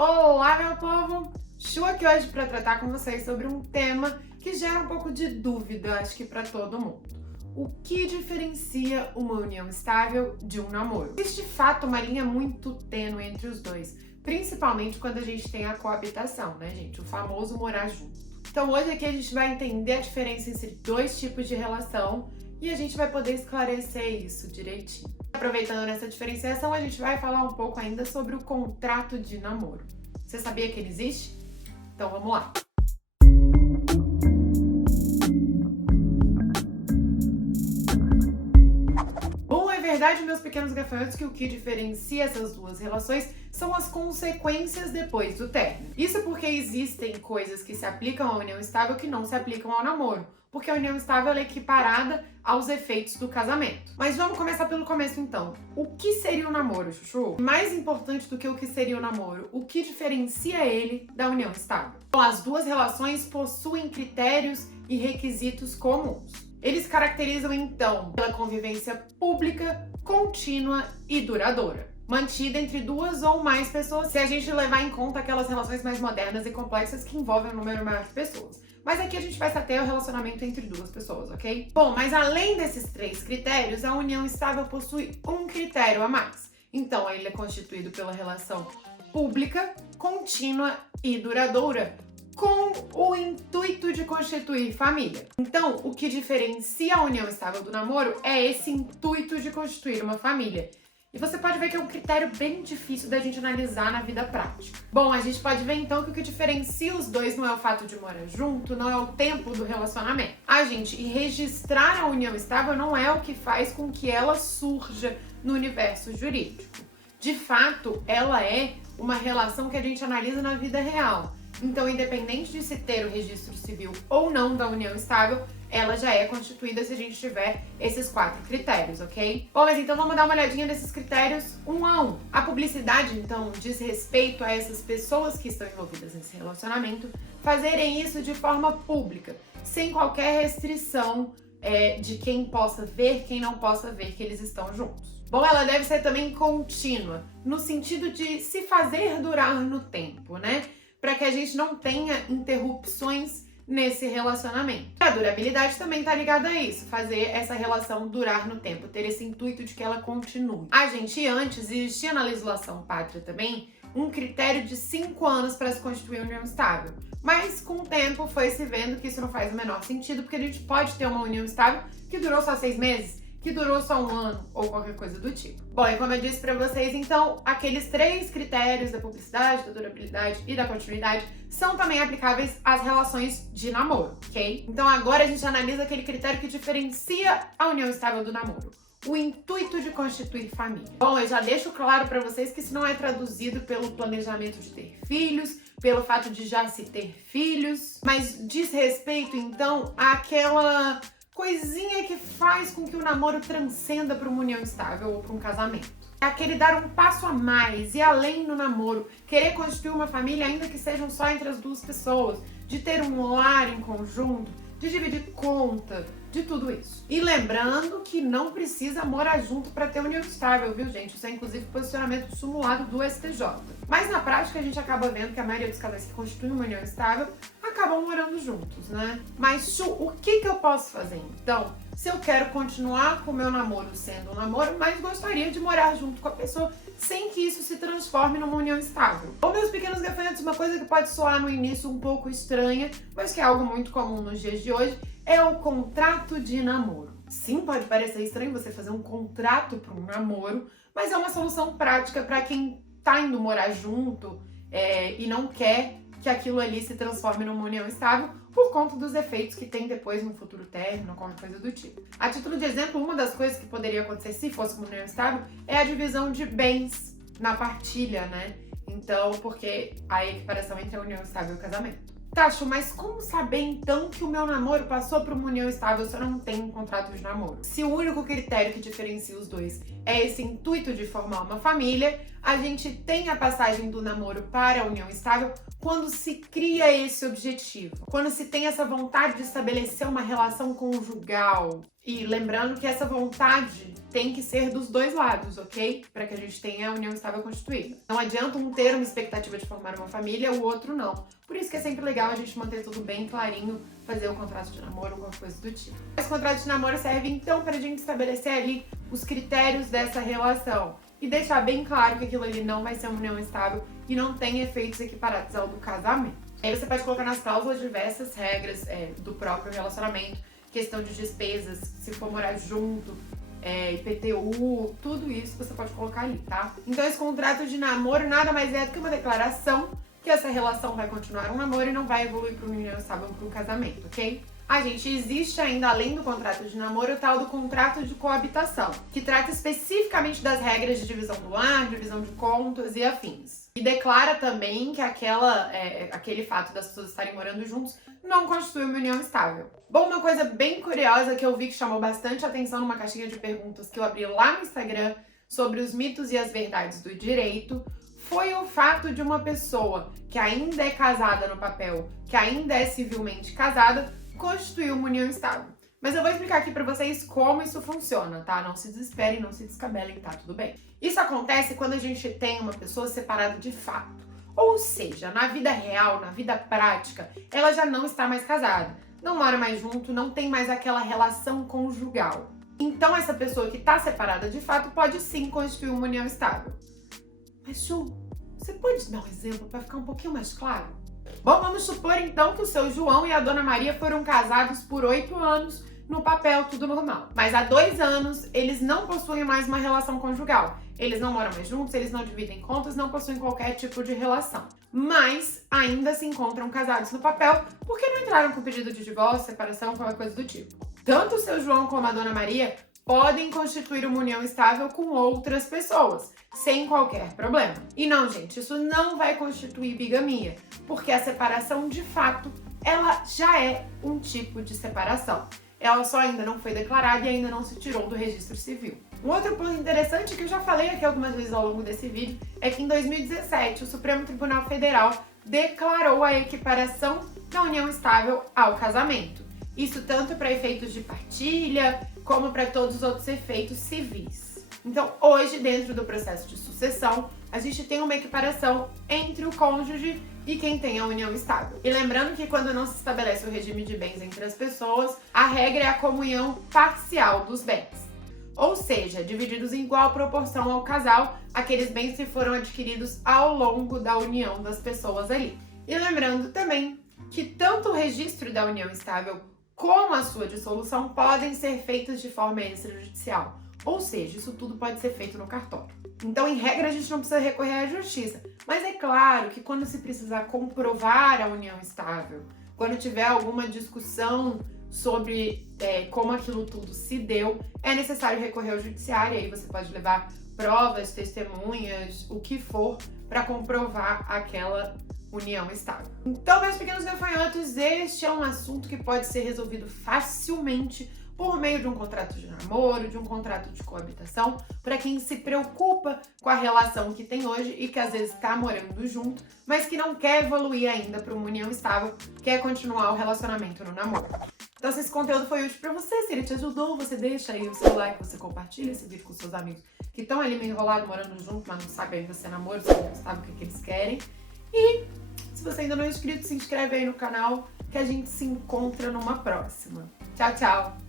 Olá, meu povo! Chu aqui hoje para tratar com vocês sobre um tema que gera um pouco de dúvida, acho que para todo mundo. O que diferencia uma união estável de um namoro? Existe de fato uma linha muito tênue entre os dois, principalmente quando a gente tem a coabitação, né, gente? O famoso morar junto. Então hoje aqui a gente vai entender a diferença entre dois tipos de relação e a gente vai poder esclarecer isso direitinho. Aproveitando nessa diferenciação, a gente vai falar um pouco ainda sobre o contrato de namoro. Você sabia que ele existe? Então vamos lá! Bom, é verdade, meus pequenos gafanhotos, que o que diferencia essas duas relações são as consequências depois do término. Isso porque existem coisas que se aplicam à união estável que não se aplicam ao namoro, porque a união estável é equiparada aos efeitos do casamento. Mas vamos começar pelo começo então. O que seria o namoro, Chuchu? Mais importante do que o que seria o namoro, o que diferencia ele da união estável? Bom, as duas relações possuem critérios e requisitos comuns. Eles caracterizam então pela convivência pública, contínua e duradoura, mantida entre duas ou mais pessoas, se a gente levar em conta aquelas relações mais modernas e complexas que envolvem um número maior de pessoas. Mas aqui a gente vai até o relacionamento entre duas pessoas, ok? Bom, mas além desses três critérios, a união estável possui um critério a mais. Então, ele é constituído pela relação pública, contínua e duradoura, com o intuito de constituir família. Então, o que diferencia a união estável do namoro é esse intuito de constituir uma família. E você pode ver que é um critério bem difícil da gente analisar na vida prática. Bom, a gente pode ver então que o que diferencia os dois não é o fato de morar junto, não é o tempo do relacionamento. E registrar a união estável não é o que faz com que ela surja no universo jurídico. De fato, ela é uma relação que a gente analisa na vida real. Então, independente de se ter o registro civil ou não da união estável, ela já é constituída se a gente tiver esses 4 critérios, ok? Bom, mas então vamos dar uma olhadinha nesses critérios um a um. A publicidade, então, diz respeito a essas pessoas que estão envolvidas nesse relacionamento fazerem isso de forma pública, sem qualquer restrição de quem possa ver, quem não possa ver que eles estão juntos. Bom, ela deve ser também contínua, no sentido de se fazer durar no tempo, né? Para que a gente não tenha interrupções nesse relacionamento. A durabilidade também tá ligada a isso, fazer essa relação durar no tempo, ter esse intuito de que ela continue. Antes existia na legislação pátria também um critério de 5 anos para se constituir uma união estável. Mas com o tempo foi se vendo que isso não faz o menor sentido, porque a gente pode ter uma união estável que durou só 6 meses, que durou só 1 ano ou qualquer coisa do tipo. Bom, e como eu disse pra vocês, então, aqueles 3 critérios da publicidade, da durabilidade e da continuidade são também aplicáveis às relações de namoro, ok? Então agora a gente analisa aquele critério que diferencia a união estável do namoro. O intuito de constituir família. Bom, eu já deixo claro pra vocês que isso não é traduzido pelo planejamento de ter filhos, pelo fato de já se ter filhos, mas diz respeito, então, àquela coisinha que faz com que o namoro transcenda para uma união estável ou para um casamento. É aquele dar um passo a mais e além no namoro, querer constituir uma família ainda que sejam só entre as duas pessoas, de ter um lar em conjunto, de dividir conta, de tudo isso. E lembrando que não precisa morar junto para ter união estável, viu, gente? Isso é inclusive posicionamento simulado do STJ. Mas na prática a gente acaba vendo que a maioria dos casais que constituem uma união estável acabam morando juntos, né? Mas, Chu, o que eu posso fazer então? Se eu quero continuar com o meu namoro sendo um namoro, mas gostaria de morar junto com a pessoa sem que isso se transforme numa união estável. Bom, meus pequenos gafanhotos, uma coisa que pode soar no início um pouco estranha, mas que é algo muito comum nos dias de hoje, é o contrato de namoro. Sim, pode parecer estranho você fazer um contrato para um namoro, mas é uma solução prática para quem tá indo morar junto e não quer que aquilo ali se transforme numa união estável por conta dos efeitos que tem depois no futuro término, qualquer coisa do tipo. A título de exemplo, uma das coisas que poderia acontecer se fosse uma união estável é a divisão de bens na partilha, né? Então, porque a equiparação entre a união estável e o casamento. Tacho, mas como saber então que o meu namoro passou para uma união estável se eu não tenho um contrato de namoro? Se o único critério que diferencia os dois é esse intuito de formar uma família, a gente tem a passagem do namoro para a união estável quando se cria esse objetivo, quando se tem essa vontade de estabelecer uma relação conjugal. E lembrando que essa vontade tem que ser dos dois lados, ok? Para que a gente tenha a união estável constituída. Não adianta um ter uma expectativa de formar uma família, o outro não. Por isso que é sempre legal a gente manter tudo bem clarinho, fazer um contrato de namoro ou qualquer coisa do tipo. Esse contrato de namoro serve então para a gente estabelecer ali os critérios dessa relação e deixar bem claro que aquilo ali não vai ser uma união estável e não tem efeitos equiparados ao do casamento. Aí você pode colocar nas cláusulas diversas regras do próprio relacionamento, questão de despesas, se for morar junto, IPTU, tudo isso você pode colocar ali, tá? Então esse contrato de namoro nada mais é do que uma declaração que essa relação vai continuar um namoro e não vai evoluir para uma união estável, para um casamento, ok? Gente, existe ainda, além do contrato de namoro, o tal do contrato de coabitação, que trata especificamente das regras de divisão do lar, divisão de contas e afins. E declara também que aquele fato das pessoas estarem morando juntos não constitui uma união estável. Bom, uma coisa bem curiosa que eu vi que chamou bastante atenção numa caixinha de perguntas que eu abri lá no Instagram sobre os mitos e as verdades do direito foi o fato de uma pessoa que ainda é casada no papel, que ainda é civilmente casada, constituir uma união estável. Mas eu vou explicar aqui pra vocês como isso funciona, tá? Não se desesperem, não se descabelem, tá tudo bem. Isso acontece quando a gente tem uma pessoa separada de fato. Ou seja, na vida real, na vida prática, ela já não está mais casada, não mora mais junto, não tem mais aquela relação conjugal. Então essa pessoa que está separada de fato pode sim constituir uma união estável. Mas Ju, você pode dar um exemplo para ficar um pouquinho mais claro? Bom, vamos supor então que o seu João e a Dona Maria foram casados por 8 anos, no papel tudo normal. Mas há 2 anos eles não possuem mais uma relação conjugal. Eles não moram mais juntos, eles não dividem contas, não possuem qualquer tipo de relação. Mas ainda se encontram casados no papel porque não entraram com pedido de divórcio, separação, qualquer coisa do tipo. Tanto o seu João como a Dona Maria podem constituir uma união estável com outras pessoas, sem qualquer problema. E não, gente, isso não vai constituir bigamia, porque a separação, de fato, ela já é um tipo de separação. Ela só ainda não foi declarada e ainda não se tirou do registro civil. Um outro ponto interessante que eu já falei aqui algumas vezes ao longo desse vídeo é que em 2017 o Supremo Tribunal Federal declarou a equiparação da união estável ao casamento. Isso tanto para efeitos de partilha, como para todos os outros efeitos civis. Então, hoje, dentro do processo de sucessão, a gente tem uma equiparação entre o cônjuge e quem tem a união estável. E lembrando que quando não se estabelece o regime de bens entre as pessoas, a regra é a comunhão parcial dos bens. Ou seja, divididos em igual proporção ao casal, aqueles bens que foram adquiridos ao longo da união das pessoas ali. E lembrando também que tanto o registro da união estável como a sua dissolução podem ser feitos de forma extrajudicial. Ou seja, isso tudo pode ser feito no cartório. Então, em regra, a gente não precisa recorrer à justiça. Mas é claro que quando se precisar comprovar a união estável, quando tiver alguma discussão sobre como aquilo tudo se deu, é necessário recorrer ao judiciário. E aí você pode levar provas, testemunhas, o que for, para comprovar aquela união estável. Então, meus pequenos gafanhotos, este é um assunto que pode ser resolvido facilmente por meio de um contrato de namoro, de um contrato de coabitação, para quem se preocupa com a relação que tem hoje e que às vezes está morando junto, mas que não quer evoluir ainda para uma união estável, quer continuar o relacionamento no namoro. Então, se esse conteúdo foi útil para você, se ele te ajudou, você deixa aí o seu like, você compartilha esse vídeo com seus amigos que estão ali meio enrolados, morando junto, mas não sabem ainda se é namoro, se não sabem o que eles querem. E se você ainda não é inscrito, se inscreve aí no canal que a gente se encontra numa próxima. Tchau, tchau!